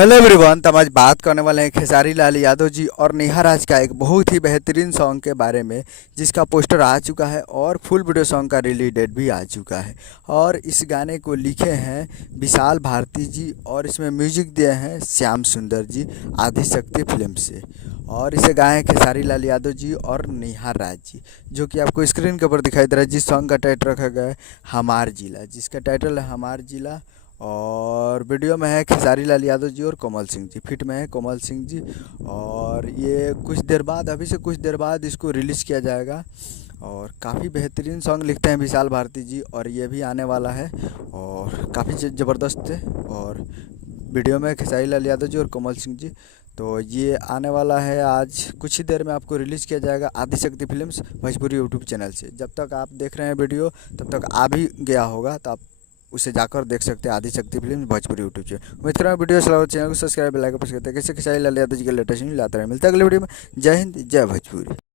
Hello everyone. तो हम आज बात करने वाले हैं खेसारी लाल यादव जी और नेहा राज का एक बहुत ही बेहतरीन सॉन्ग के बारे में, जिसका पोस्टर आ चुका है और फुल वीडियो सॉन्ग का रिलीज डेट भी आ चुका है। और इस गाने को लिखे हैं विशाल भारती जी और इसमें म्यूजिक दिए हैं श्याम सुंदर जी आदिशक्ति फिल्म से। और इसे गाए हैं खेसारी लाल यादव जी और नेहा राज जी, जो कि आपको स्क्रीन के ऊपर दिखाई दे रहा है। जिस सॉन्ग का टाइटल रखा गया है हमार जिला, जिसका टाइटल है हमार जिला। और वीडियो में है खेसारी लाल यादव जी और कोमल सिंह जी, फिट में है कोमल सिंह जी। और ये कुछ देर बाद, अभी से कुछ देर बाद इसको रिलीज़ किया जाएगा। और काफ़ी बेहतरीन सॉन्ग लिखते हैं विशाल भारती जी, और ये भी आने वाला है और काफ़ी ज़बरदस्त है। और वीडियो में खेसारी लाल यादव जी और कोमल सिंह जी। तो ये आने वाला है, आज कुछ ही देर में आपको रिलीज़ किया जाएगा Adishakti films Bhojpuri YouTube channel से। जब तक आप देख रहे हैं वीडियो तब तक आ भी गया होगा, तो आप उसे जाकर देख सकते हैं Adishakti film Bhojpuri YouTube channel. उम्मीद कर रहा हूँ वीडियो चैनल को सब्सक्राइब, बेल आइकन प्रेस करते हैं। कैसे खेसारी लाल यादव जी के लेटेस्ट न्यूज़ लाते रहे। मिलता है अगले वीडियो में। जय हिंद, जय भोजपुरी।